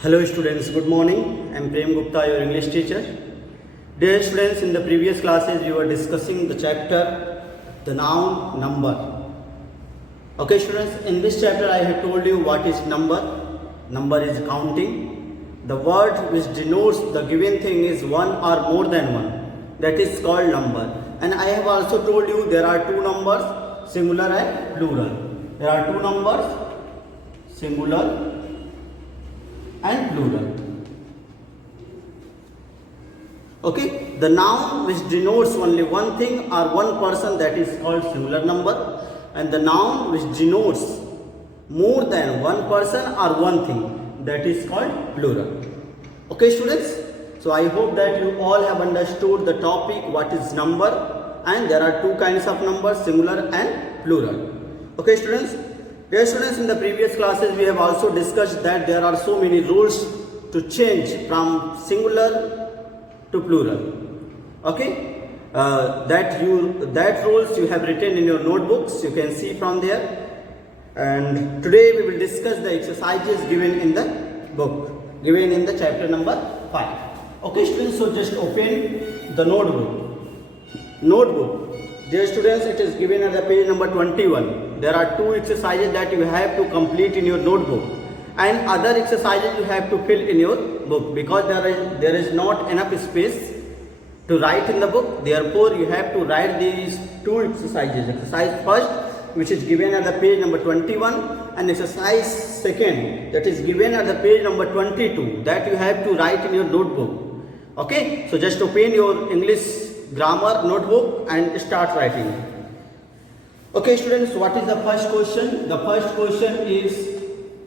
Hello students, good morning. I am Prem Gupta, your English teacher. Dear students, in the previous classes we were discussing the chapter, the noun number. Okay students, in this chapter I have told you what is number. Number is counting. The word which denotes the given thing is one or more than one. That is called number. And I have also told you there are two numbers, singular and plural. There are two numbers, singular and plural. Okay, the noun which denotes only one thing or one person, that is called singular number, and the noun which denotes more than one person or one thing, that is called plural. Okay students, so I hope that you all have understood the topic what is number, and there are two kinds of numbers, singular and plural. Okay students, dear students, in the previous classes we have also discussed that there are so many rules to change from singular to plural. Okay, that rules you have written in your notebooks, you can see from there. And today we will discuss the exercises given in the book, given in the chapter number 5. Okay students, so just open the notebook. Dear students, it is given at the page number 21. There are two exercises that you have to complete in your notebook, and other exercises you have to fill in your book, because there is not enough space to write in the book. Therefore, you have to write these two exercises. Exercise first, which is given at the page number 21, and exercise second, that is given at the page number 22, that you have to write in your notebook. Okay, so just open your English grammar notebook and start writing. Okay students, what is the first question? The first question is,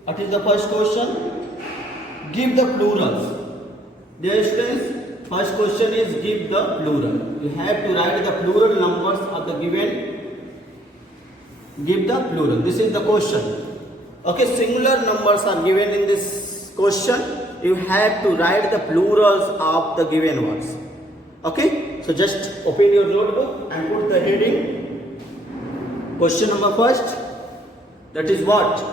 what is the first question? Give the plurals. Dear students, first question is give the plural. You have to write the plural numbers of the given. Give the plural. This is the question. Okay, singular numbers are given in this question. You have to write the plurals of the given ones. Okay, so just open your notebook and put the heading. Question number first, that is what?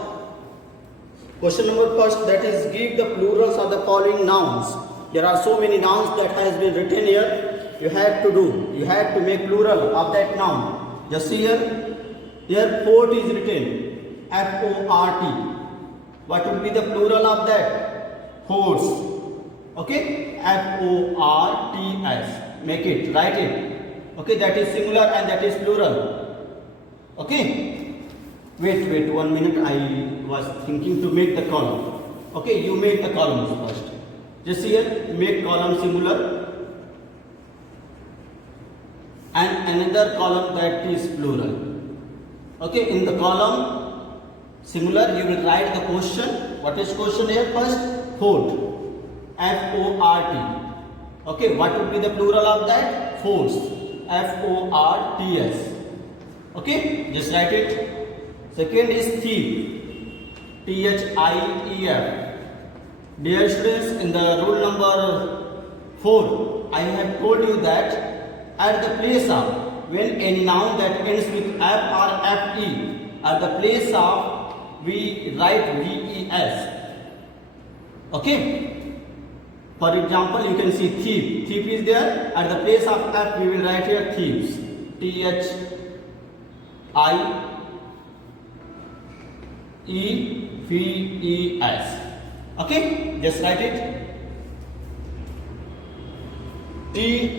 Question number first, that is give the plurals of the following nouns. There are so many nouns that has been written here. You have to make plural of that noun. Just see here fort is written, F-O-R-T. What would be the plural of that? Forts. Okay, F-O-R-T-S. Make it, write it. Okay, that is singular and that is plural. Okay, wait 1 minute. I was thinking to make the column. Okay, you make the columns first. Just here, make column singular and another column that is plural. Okay, in the column singular you will write the question. What is question here? First, fort, F-O-R-T. Okay, what would be the plural of that? Forts, F-O-R-T-S. Okay, just write it. Second is thief, T-H-I-E-F. Dear students, in the rule number 4, I have told you that at the place of, when any noun that ends with F or F-E, at the place of, we write V-E-S. Okay. For example, you can see thief. Thief is there. At the place of F, we will write here thieves. T-H-I-E-V-E-S. Okay, just write it. T-H-I-E-V-E-S.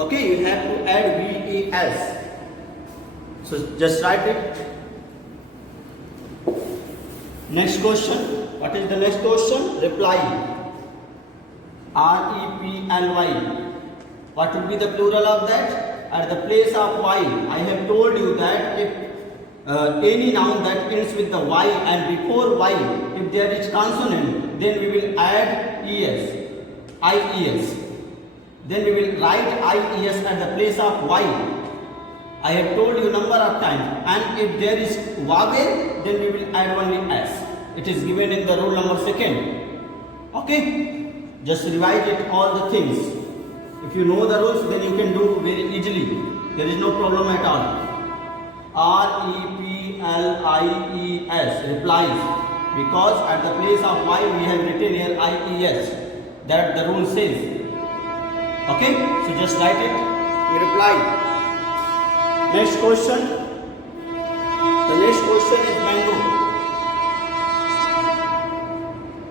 Okay, you have to add V-E-S. So just write it. Next question. What is the next question? Reply. R-E-P-L-Y. What would be the plural of that? At the place of Y, I have told you that if any noun that ends with the Y and before Y, if there is consonant, then we will add ES, I-E-S. Then we will write I-E-S at the place of Y. I have told you number of times. And if there is vowel, then we will add only S. It is given in the rule number 2. Okay, just revise it all the things. If you know the rules, then you can do very easily. There is no problem at all. R-E-P-L-Y. IES, replies, because at the place of Y we have written here IES, that the rule says. Okay, so just write it, we reply. Next question. The next question is mango.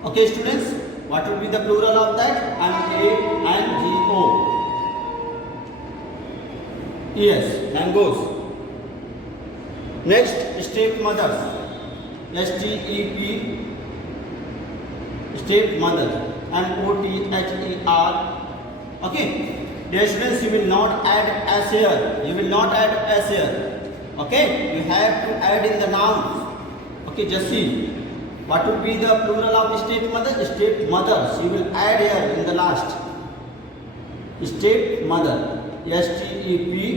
Okay students, what will be the plural of that? MANGO. Yes, mangoes. Next, stepmothers. STEP, stepmother. MOTHER. Okay, dear students, you will not add S here. You will not add S here. Okay, you have to add in the nouns. Okay, just see. What would be the plural of stepmother? Stepmothers. You will add here in the last. Stepmother. STEPMOTHERS.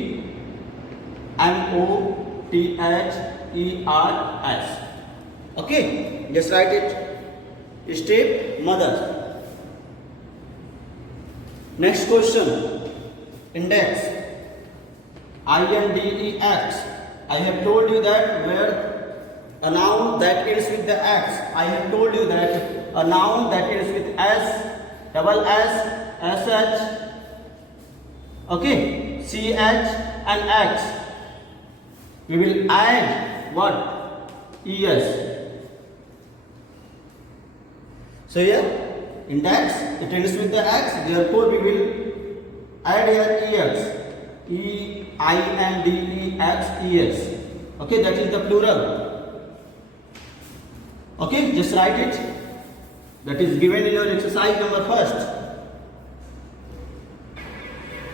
Okay, just write it. Stepmother. Next question. Index. INDEX. I have told you that where a noun that ends with the X. I have told you that a noun that ends with S, double S, SH, okay, CH and X. We will add what? ES. So here, index, it ends with the X, therefore we will add here EX. EINDEX, ES. Okay, that is the plural. Okay, just write it. That is given in your exercise number first.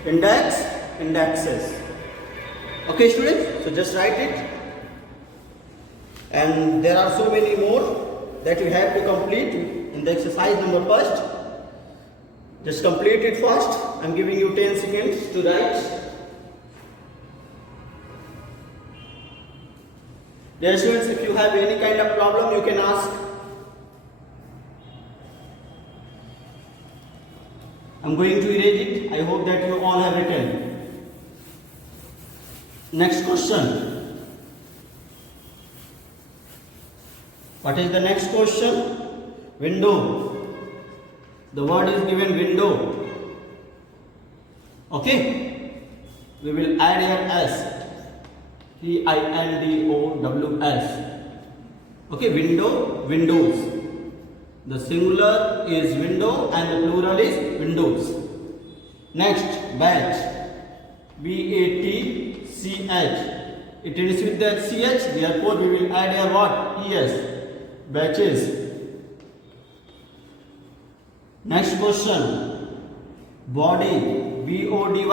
Index, indexes. Okay students, so just write it. And there are so many more that you have to complete in the exercise number first. Just complete it first. I am giving you 10 seconds to write. Dear students, if you have any kind of problem, you can ask. I am going to erase it. I hope that you all have written. Next question. What is the next question? Window. The word is given window. Okay. We will add here S. WINDOWS. Okay, window, windows. The singular is window and the plural is windows. Next, batch. BATCH. It ends with the CH, therefore we will add here what? ES. Batches. Next question. Body. BODY.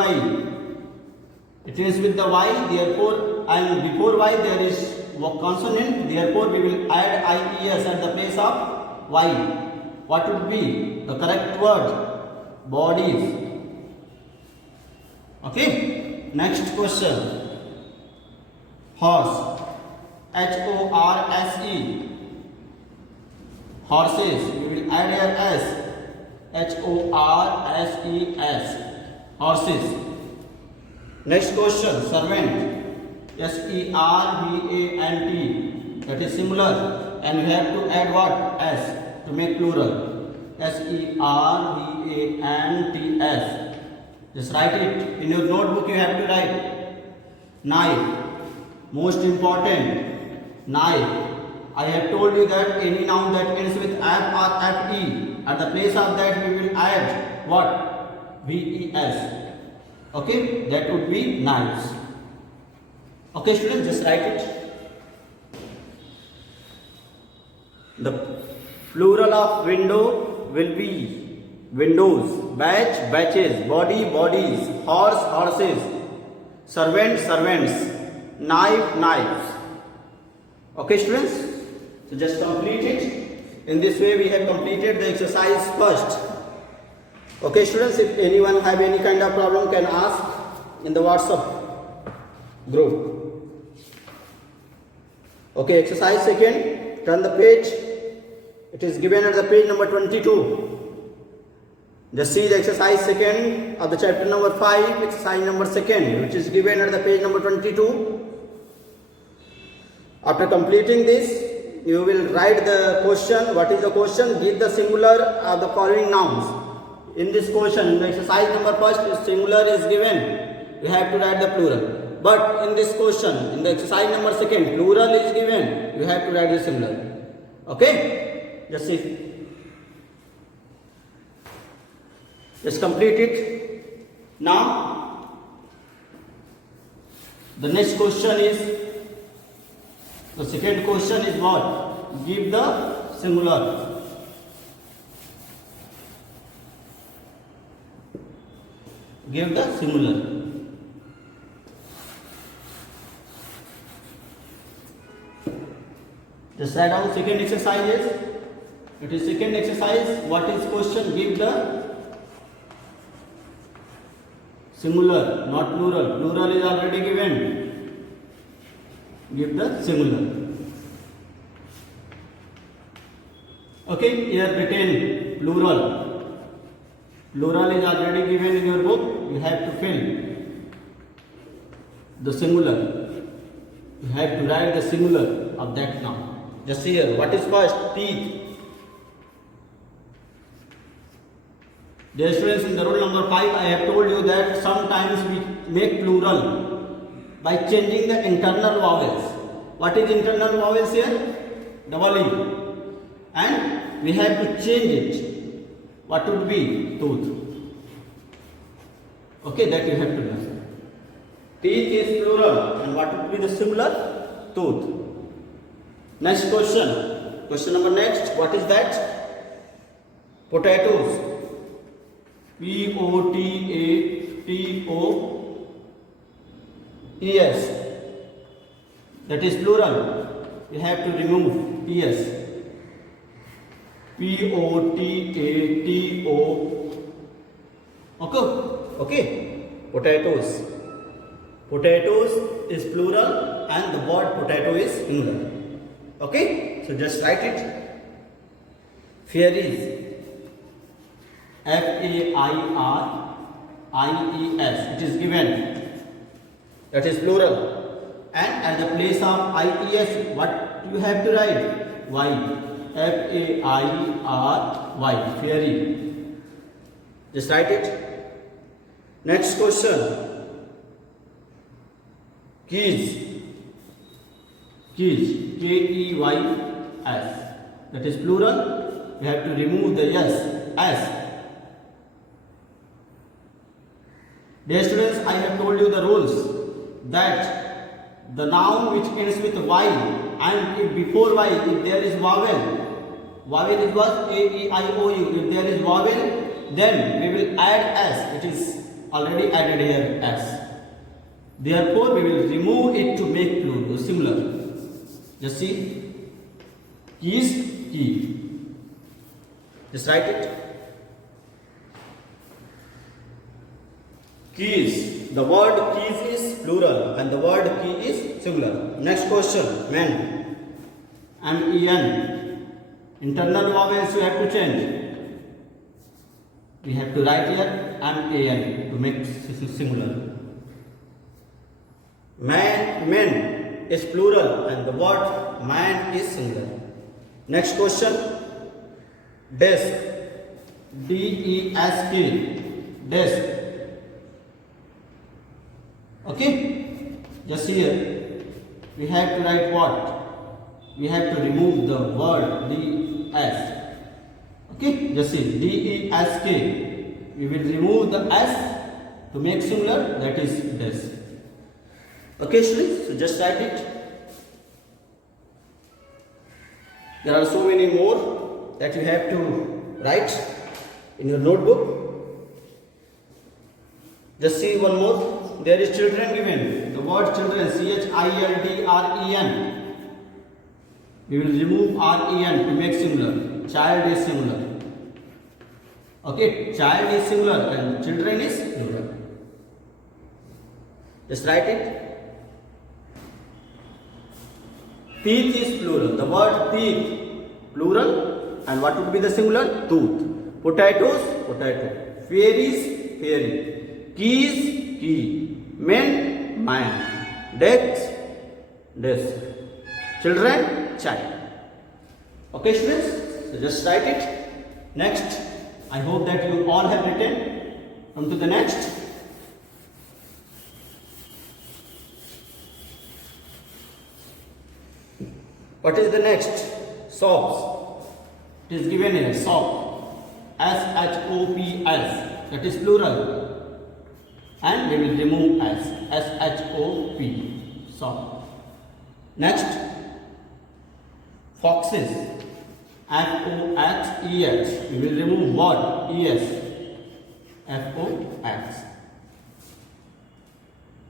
It ends with the Y, therefore, and before Y there is consonant, therefore we will add IES at the place of Y. What would be the correct word? Bodies. Okay. Next question. Horse. HORSE. Horses. We will add here S. HORSES. Horses. Next question. Servant. SERVANT. That is similar, and you have to add what? S to make plural. SERVANTS. Just write it in your notebook. You have to write. Knife. Most important. Knife. I have told you that any noun that ends with F or FE, at the place of that we will add what? VES. Okay, that would be knives. Okay students, just write it. The plural of window will be windows, batch, batches, body, bodies, horse, horses, servant, servants, knife, knives. Okay students, so just complete it. In this way we have completed the exercise first. Okay students, if anyone have any kind of problem can ask in the WhatsApp group. Okay, exercise second, turn the page. It is given at the page number 22. Just see the exercise second of the chapter number 5, exercise number second, which is given at the page number 22. After completing this, you will write the question. What is the question? Give the singular of the following nouns. In this question, in the exercise number first, singular is given. You have to write the plural. But in this question, in the exercise number second, plural is given. You have to write the singular. Okay? Just see. Just complete it. Now, the next question is, the second question is what? Give the singular. Give the singular. Just write down second exercise is. It is second exercise. What is question? Give the singular, not plural. Plural is already given. Give the singular. Okay, here written plural. Plural is already given in your book. You have to fill the singular. You have to write the singular of that noun. Just see here. What is first? Teeth. Dear students, in the rule number 5, I have told you that sometimes we make plural by changing the internal vowels. What is internal vowels here? Double E. And we have to change it. What would be? Tooth. Okay, that you have to learn. Teeth is plural. And what would be the singular? Tooth. Next question. Question number next. What is that? Potatoes. P-O-T-A-T-O-E-S. That is plural. We have to remove E-S. P-O-T-A-T-O. Okay. Potatoes. Potatoes is plural and the word potato is singular. Okay. So just write it. Fairies. F-A-I-R-I-E-S. It is given. That is plural. And at the place of I-E-S, what you have to write? Y. F-A-I-R-Y. Fairy. Just write it. Next question. Keys. Keys. K-E-Y-S. That is plural. You have to remove the S. Dear students, I have told you the rules that the noun which ends with Y and if before Y, if there is vowel it was A-E-I-O-U. If there is vowel, then we will add S. It is already added here S. Therefore, we will remove it to make plural, singular. Just see. Keys, key. Just write it. Keys. The word keys is plural and the word key is singular. Next question. Men. M-E-N. Internal vowels you have to change. We have to write here M-A-N to make singular. Men is plural and the word man is singular. Next question. Desk. D-E-S-K. Desk. Okay. Just here we have to write what? We have to remove the word D-S. Okay. Just see. D-E-S-K. We will remove the S to make singular. That is desk. Okay, students, so just write it. There are so many more that you have to write in your notebook. Just see one more. There is children given. The word children, C-H-I-L-D-R-E-N. We will remove R-E-N to make singular. Child is singular. Okay, child is singular and children is plural. Just write it. Teeth is plural. The word teeth, plural. And what would be the singular? Tooth. Potatoes, potato. Fairies, fairy. Keys, key. Men, man. Desk, desk. Children, child. Okay, students? So just write it. Next, I hope that you all have written. Come to the next. What is the next? Soaps. It is given here, soap. S-H-O-P-S. That is plural. And we will remove S. S-H-O-P. Soap. Next. Foxes. F-O-X-E-X. We will remove what? E-S. F-O-X.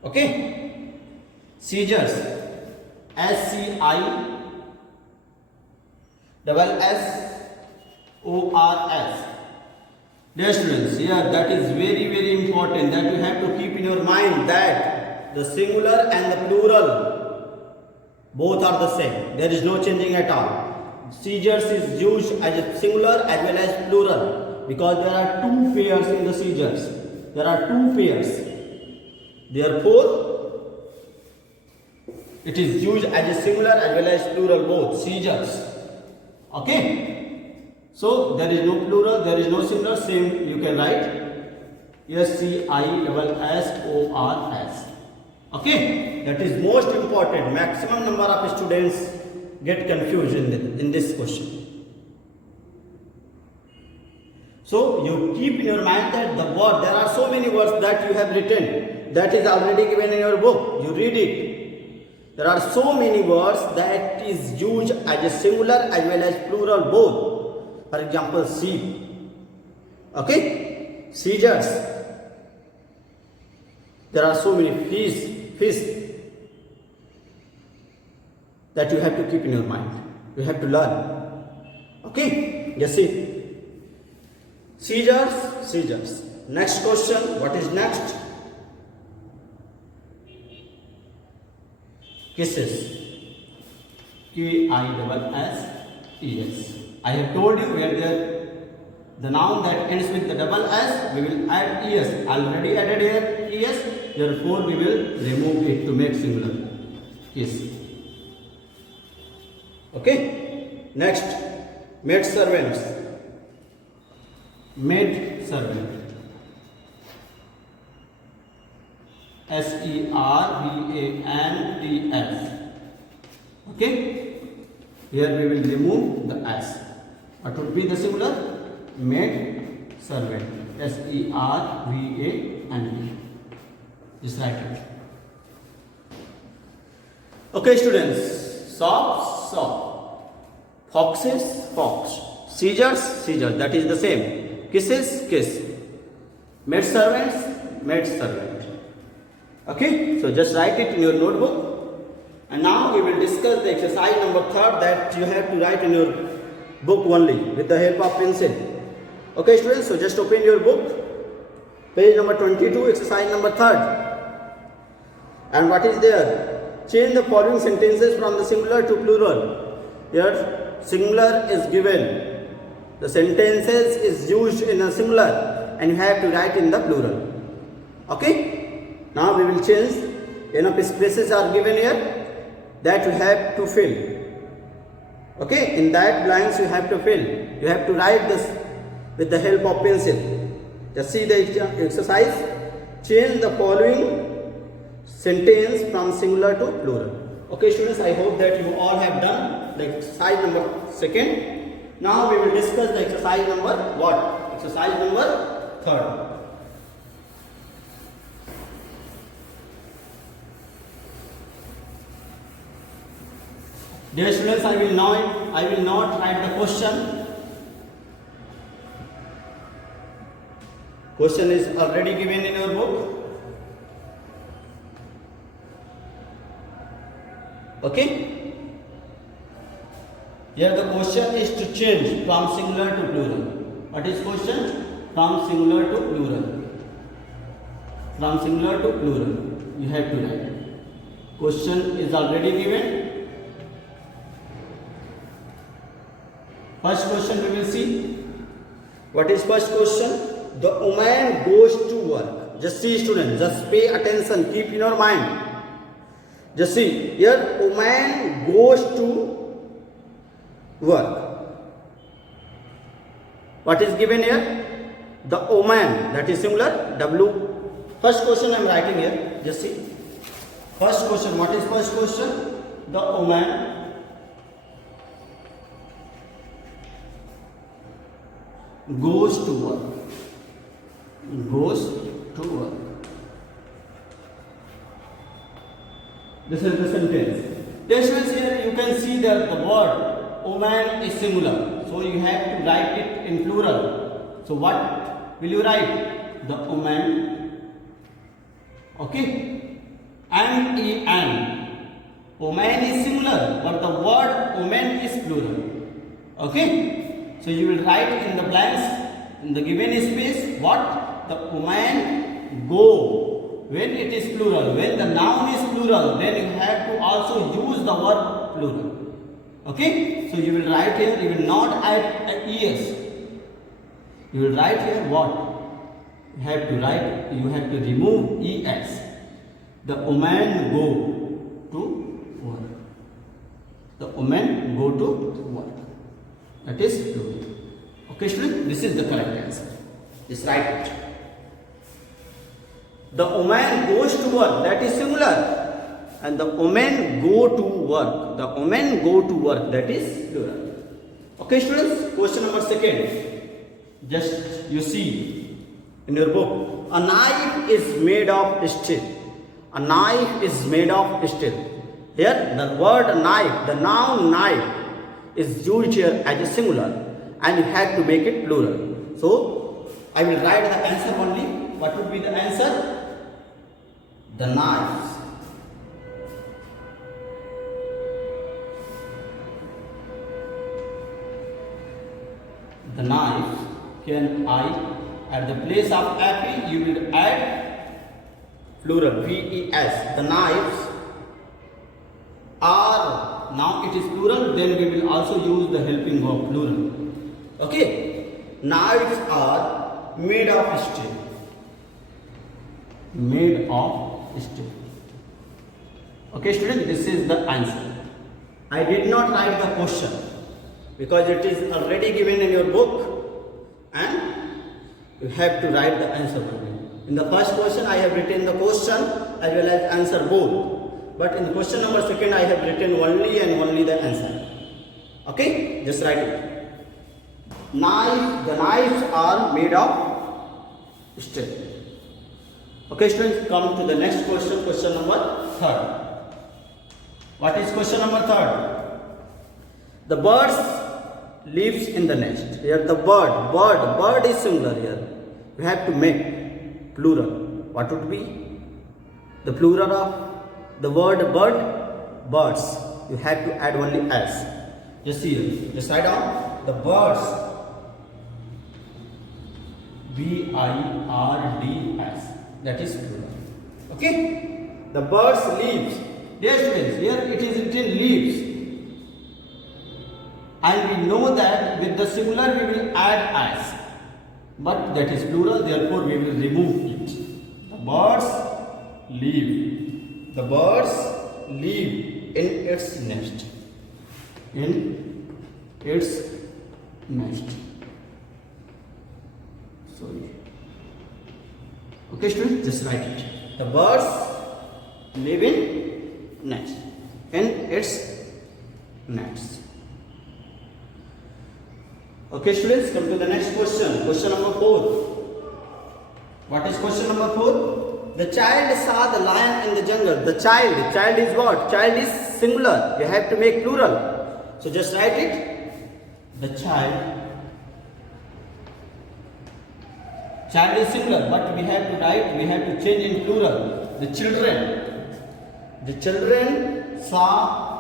Okay. Scissors. S-C-I-S-S-O-R-S. Dear students, here that is very, very important that you have to keep in your mind that the singular and the plural both are the same. There is no changing at all. Scissors is used as a singular as well as plural because there are two pairs in the scissors. There are two pairs. Therefore, it is used as a singular as well as plural both. Scissors. Okay. So there is no plural, there is no singular. Same you can write S-C-I-S-S-O-R-S. Okay. That is most important. Maximum number of students get confused in this question. So you keep in your mind that the word, there are so many words that you have written that is already given in your book. You read it. There are so many words that is used as a singular as well as plural both. For example, sheep. Okay? Scissors. There are so many fish that you have to keep in your mind. You have to learn. Okay? Just see. Scissors. Next question. What is next? Kisses. K-I-S-S-E-S. I have told you where the noun that ends with the double S, we will add es. Already added here es. Therefore, we will remove it to make singular. Kiss. Okay. Next, maid servants. Maid servant. S-E-R-V-A-N-T-S. Okay. Here we will remove the S. What would be the singular? Maid servant. S-E-R-V-A-N-T. Just write it. Okay, students. Soap. Foxes, fox. Scissors. That is the same. Kisses, kiss. Maid servants, maid servant. Okay, so just write it in your notebook. And now we will discuss the exercise number 3 that you have to write in your book only with the help of pencil. Okay, students, so just open your book. Page number 22, exercise number 3. And what is there? Change the following sentences from the singular to plural. Here, singular is given. The sentences is used in a singular and you have to write in the plural. Okay? Now we will change. Enough spaces are given here that you have to fill. Okay? In that blanks you have to fill. You have to write this with the help of pencil. Just see the exercise. Change the following sentence from singular to plural. Okay, students, I hope that you all have done the exercise number 2. Now we will discuss the exercise number what? Exercise number 3. Dear students, I will not write the question. Question is already given in your book. Okay? Here the question is to change from singular to plural. What is question? From singular to plural. From singular to plural. You have to write. Question is already given. First question we will see. What is first question? The woman goes to work. Just see, students, just pay attention, keep in your mind. Just see here, woman goes to work. What is given here? The woman, that is singular, W. First question I am writing here. Just see. First question. What is first question? The woman goes to work. Goes to work. This is the sentence. This means here you can see that the word woman is singular. So you have to write it in plural. So what will you write? The woman. Okay. M-E-N. Woman is singular, but the word woman is plural. Okay. So you will write in the blanks, in the given space, what? The woman go. When it is plural, when the noun is plural, then you have to also use the word plural. Okay? So you will write here, you will not add es. You will write here what? You have to write, you have to remove es. The woman go to work. The woman go to work. That is plural. Okay, students? This is the correct answer. Just write it. The woman goes to work, that is singular. And the women go to work. The women go to work, that is plural. Okay, students? Question number second. Just you see in your book. A knife is made of steel. A knife is made of steel. Here the word knife, the noun knife is used here as a singular. And you have to make it plural. So I will write the answer only. What would be the answer? The knives. The knife. Can I, at the place of FE, you will add plural, VES. The knives are, now it is plural, then we will also use the helping verb plural. Okay? Knives are made of steel. Made of steel. Okay, students, this is the answer. I did not write the question because it is already given in your book and you have to write the answer only. In the first question, I have written the question as well as answer both. But in question number second, I have written only and only the answer. Okay, just write it. Knife, the knives are made of steel. Okay, students, come to the next question, question number third. What is question number third? The birds lives in the nest. Here the bird is singular here. You have to make plural. What would be the plural of the word bird? Birds. You have to add only s. Just see here. Just write down the birds. B-I-R-D-S. That is plural. Okay? The birds leaves. Dear students, here it is written leaves. And we know that with the singular we will add as. But that is plural, therefore we will remove it. The birds leave. The birds live in its nest. In its nest. Sorry. Okay, students, just write it. The birds live in nest. In its nest. Okay, students, come to the next question. Question number 4. What is question number 4? The child saw the lion in the jungle. The child is what? Child is singular. You have to make plural. So just write it. The child is singular, but we have to write, we have to change in plural. The children saw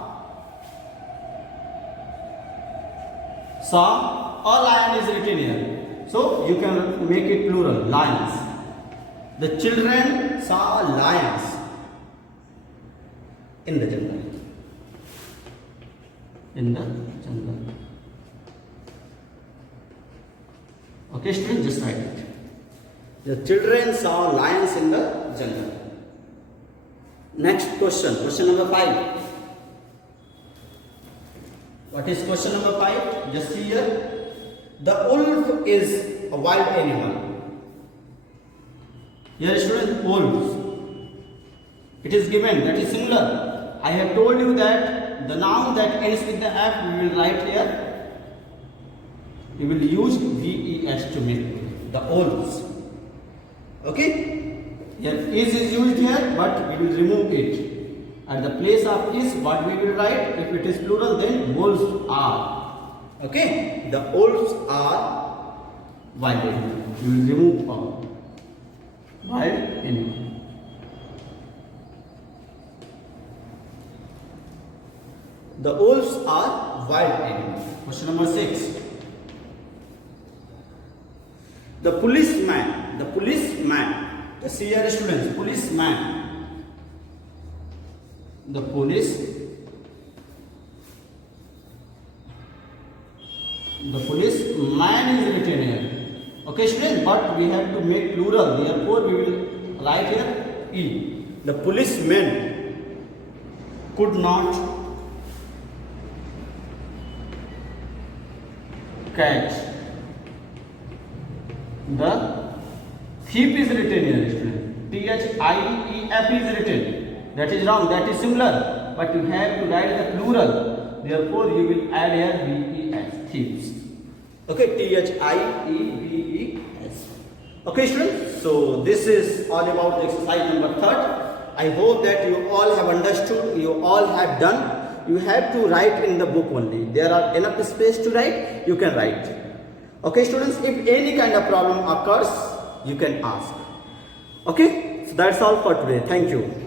a lion is written here. So you can make it plural, lions. The children saw lions in the jungle. In the jungle. Okay, students, just write it. The children saw lions in the jungle. Next question, question number 5. What is question number 5? Just see here. The wolf is a wild animal. Here students, wolves. It is given, that is singular. I have told you that the noun that ends with the F, we will write here. We will use VES to make the wolves. Okay? Here is used here, but we will remove it. At the place of is, what we will write? If it is plural, then wolves are. Okay? The wolves are wild animal. We will remove wild animal. The wolves are wild animals. Question number 6. The policeman. The see here students, policeman. The policeman is written here. Okay students, but we have to make plural. Therefore, we will write here E. The policeman could not catch the thief is written here student. THIEF is written. That is wrong, that is singular, but you have to write the plural. Therefore, you will add here VES, thieves. Okay, THIEVES. Okay students, so this is all about the exercise number 3rd. I hope that you all have understood, you all have done. You have to write in the book only. There are enough space to write, you can write. Okay students, if any kind of problem occurs, you can ask. Okay, so that's all for today. Thank you.